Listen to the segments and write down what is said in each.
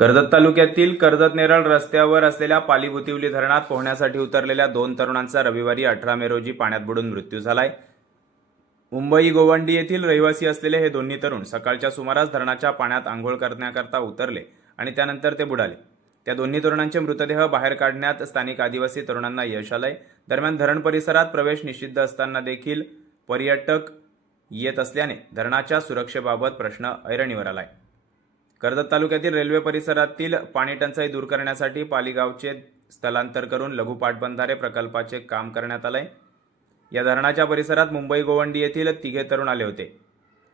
कर्जत तालुक्यातील कर्जत नेरळ रस्त्यावर असलेल्या पालीभुतिवली धरणात पोहण्यासाठी उतरलेल्या दोन तरुणांचा रविवारी अठरा मे रोजी पाण्यात बुडून मृत्यू झालाय. मुंबई गोवंडी येथील रहिवासी असलेले हे दोन्ही तरुण सकाळच्या सुमारास धरणाच्या पाण्यात आंघोळ करण्याकरता उतरले आणि त्यानंतर ते बुडाले. त्या दोन्ही तरुणांचे मृतदेह बाहेर काढण्यात स्थानिक आदिवासी तरुणांना यश आलंय. दरम्यान धरण परिसरात प्रवेश निषिद्ध असताना देखील पर्यटक येत असल्याने धरणाच्या सुरक्षेबाबत प्रश्न ऐरणीवर आलाय. कर्जत तालुक्यातील रेल्वे परिसरातील पाणी टंचाई दूर करण्यासाठी पालिगावचे स्थलांतर करून लघु पाटबंधारे प्रकल्पाचे काम करण्यात आलंय. या धरणाच्या परिसरात मुंबई गोवंडी येथील तिघे तरुण आले होते.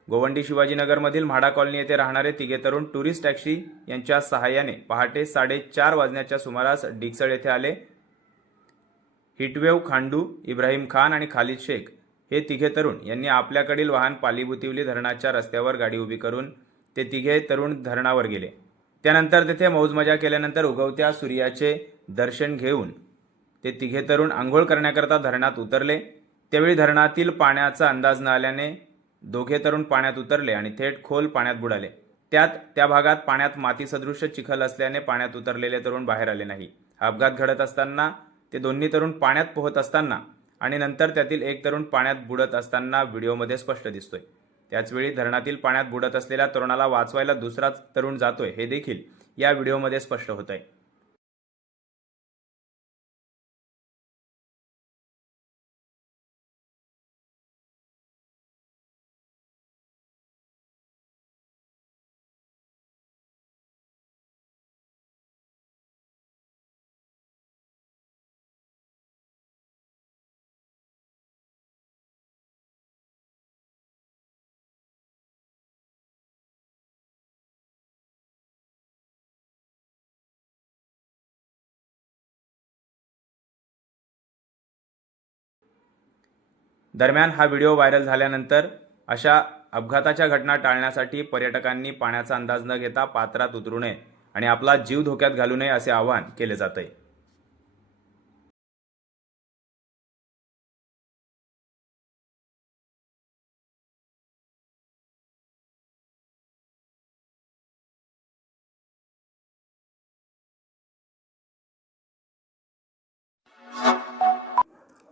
गोवंडी शिवाजीनगरमधील म्हाडा कॉलनी येथे राहणारे तिघे तरुण टुरिस्ट टॅक्सी यांच्या सहाय्याने पहाटे साडेचार वाजण्याच्या सुमारास डिक्सळ येथे आले. हिटवेव खांडू इब्राहिम खान आणि खालिद शेख हे तिघे तरुण यांनी आपल्याकडील वाहन पालीभुतिवली धरणाच्या रस्त्यावर गाडी उभी करून ते तिघे तरुण धरणावर गेले. त्यानंतर तेथे मौजमजा केल्यानंतर उगवत्या सूर्याचे दर्शन घेऊन ते तिघे तरुण आंघोळ करण्याकरता धरणात उतरले. त्यावेळी धरणातील पाण्याचा अंदाज न आल्याने दोघे तरुण पाण्यात उतरले आणि थेट खोल पाण्यात बुडाले. त्यात त्या भागात पाण्यात मातीसदृश चिखल असल्याने पाण्यात उतरलेले तरुण बाहेर आले नाही. हा अपघात घडत असताना ते दोन्ही तरुण पाण्यात पोहत असताना आणि नंतर त्यातील एक तरुण पाण्यात बुडत असताना व्हिडिओमध्ये स्पष्ट दिसतोय. त्याचवेळी धरणातील पाण्यात बुडत असलेल्या तरुणाला वाचवायला दुसराच तरुण जातोय हे देखील या व्हिडिओमध्ये स्पष्ट होत आहे दरम्यान हा व्हिडिओ व्हायरल झाल्यानंतर अशा अपघाताच्या घटना टाळण्यासाठी पर्यटकांनी पाण्याचा अंदाज न घेता पात्रात उतरू नये आणि आपला जीव धोक्यात घालू नये असे आवाहन केले जात आहे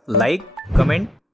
like,